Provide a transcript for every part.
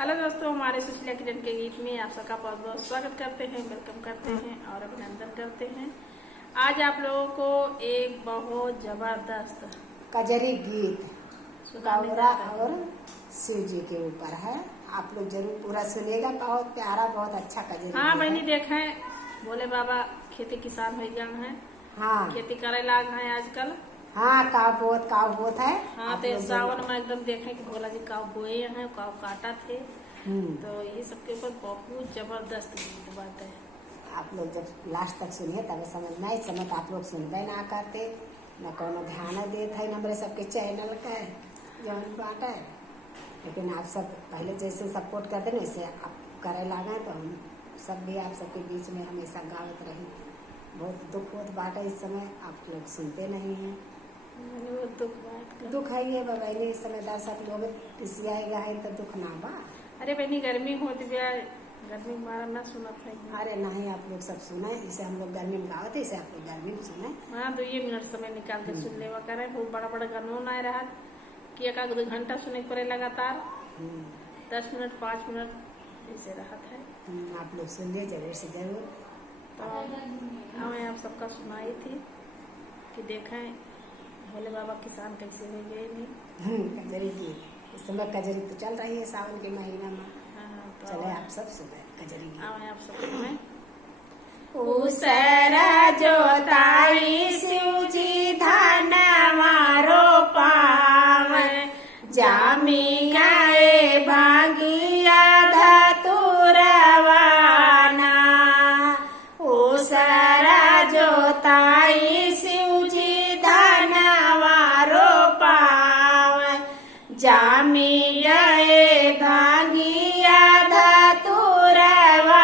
Hello दोस्तों, हमारे Sushila kitchen के गीत में आप सबका बहुत बहुत स्वागत करते हैं, वेलकम करते हैं और अभिनंदन करते हैं। आज आप लोगों को एक बहुत जबरदस्त कजरी गीत सुनाने गौरा जा रहे और हैं। शिव जी के ऊपर है। आप लोग जरूर पूरा सुनेगा। बहुत प्यारा, बहुत अच्छा कजरी हाँ गीत बहनी, है। देखें भोले बाबा खेती किसान हो गए हैं, हाँ खेती करे लाग हैं आजकल। हाँ, काव बोत है। हाँ आप तो लोग सावन में एकदम देखें कि भोला जी काव बोए हैं, काव काटा थे। हम्म, तो ये सबके ऊपर बहुत जबरदस्त गीत बात है। आप लोग जब लास्ट तक सुनिए तब समझ में आई। समझ आप लोग सुनबे ना करते, न कोनो ध्यान देते है। नंबर सबके चैनल का है जौन बात है, लेकिन आप सब पहले जैसे सपोर्ट करते ना वैसे आप करे लागे तो हम सब भी आप सबके बीच में हमेशा गावत रही। बहुत दुख होत बात है इस समय, आप लोग सुनते नहीं हैं। मैंने वो दुख बात कर। दुख है ये बाबा, इस समय दर्शक लोग पिसियाएगा है तो दुख ना बा। अरे बहनी, गर्मी होती गया, गर्मी के मारा ना सुनत है। अरे नहीं, आप लोग सब सुने। इसे हम लोग गर्मी में गावत है, इसे आप लोग गर्मी में सुने। हाँ तो ये मिनट समय निकाल के सुन लेवा करे। बहुत बड़ा बड़ा गानों ना रहा कि एक आध 2 घंटा सुने पड़े लगातार। 10 मिनट 5 मिनट ऐसे रहत है। आप लोग सुन लिए जरूर से जरूर। तो हमें आप सबका सुनाई थी कि देखें भोले बाबा किसान कैसे हो गए नहीं। कजरी गीत इस समय कजरी तो चल रही है सावन के महीना में। हाँ तो चले आप सब सुने कजरी गीत। हमें आप सब सुनाएं। उसरा जोताई शिव जी धनवा रोपावे, जामी गाए भागिया धतुरवाना। उसरा जोताई शिव जी धनवा रोपावे, जामी गाए भागिया धतुरवाना।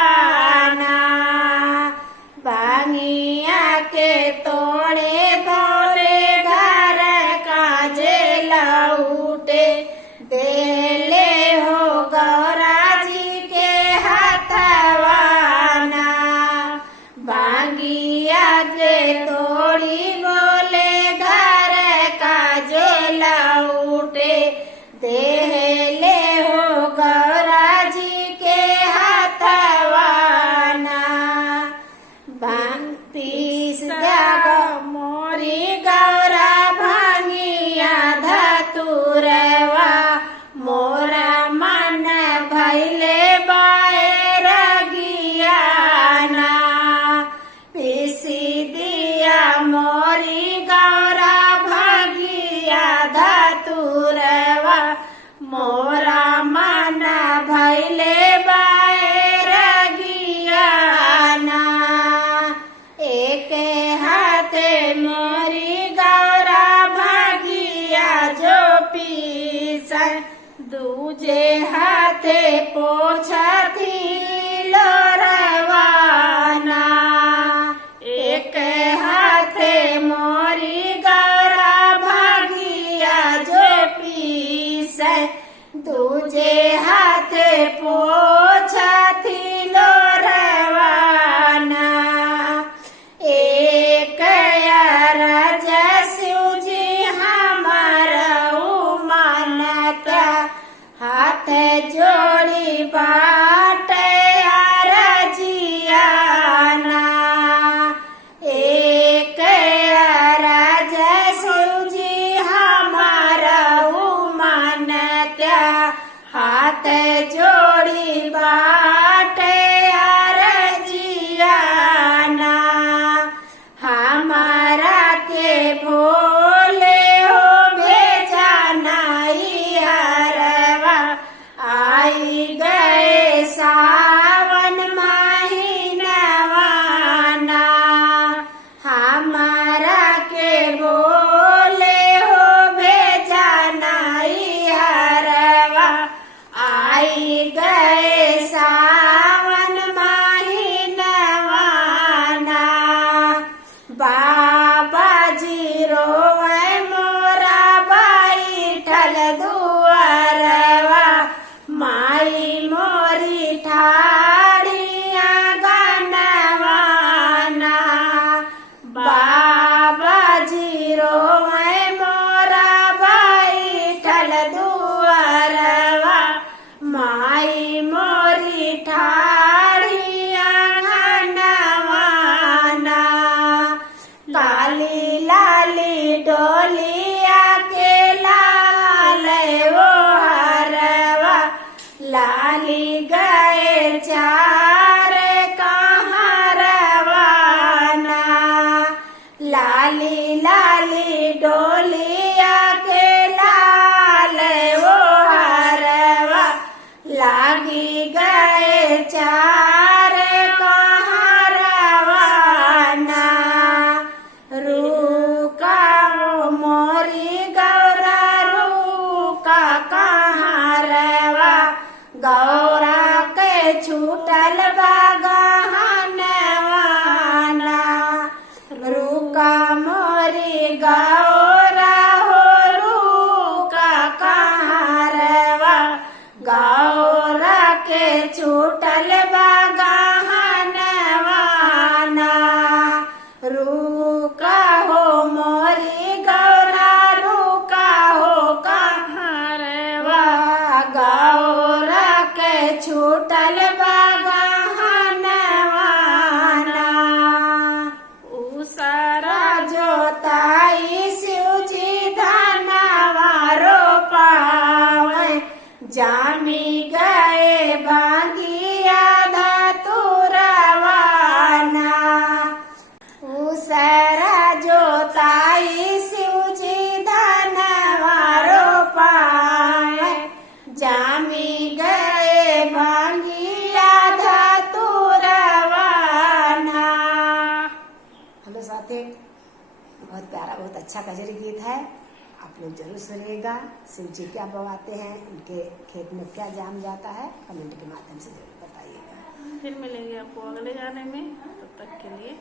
बांगिया के तोड़े भोले घर काजे लौटे, देले हो गौरा जी के हाथवाना। बांगिया के तोड़ी बोले घर काजे लौटे, देले हो गौरा जी के हाथवाना। भांग पीस दाग मोरी गौरा भांगिया धतुरवा, मोरा मन भैले बाएर गियाना। पीसी दिया मोरी गौरा भागिया धतुरवा, मोरा मन भैले बाएर गियाना। एक हाथे मोरी गौरा भागिया जो पीसा, दूजे हाथे पोछती लोरवाना। एक हाथे मोरी गौरा भागिया जो पीसा, दूजे हाथे पोछती लोरवाना। एक अरज शिव जी हमारा मानता, हाथ जोड़ी बाट अरजियाना। एक अरज शिव जी हमारा मानता, हाथ जोड़ी बाट अरजियाना। हमारा के भोले हो भेजा नहीं हरवा, आई गए सावन महीनवाना। हमारा के भोले हो भेजा नहीं हरवा, आई गए सावन भागी गए चार कहाँ रवाना, रुका वो मोरी गौरा रुका कहाँ रवा, गौरा के छूटल बागहनवाना, रुका मोरी गौरा हो रुका कहाँ रवा, गौरा के छूटल बागहनवाना, रुका हो मोरी गौरा रुका हो कहाँ रवा, गौरा के छूटल बागहनवाना। उसरा जोताई शिवजी धनवा रोपावे, जामी गए भांगिया धतुरवाना, उसरा जोताई शिवजी धनवा रोपावे, जामी गए भांगिया धतुरवाना। हेलो साथी, बहुत प्यारा बहुत अच्छा कजरी गीत है, आप लोग जरूर सुनिएगा। शिव जी क्या बवाते हैं, उनके खेत में क्या जाम जाता है, कमेंट के माध्यम से जरूर बताइएगा। फिर मिलेंगे आपको अगले गाने में, तब तक के लिए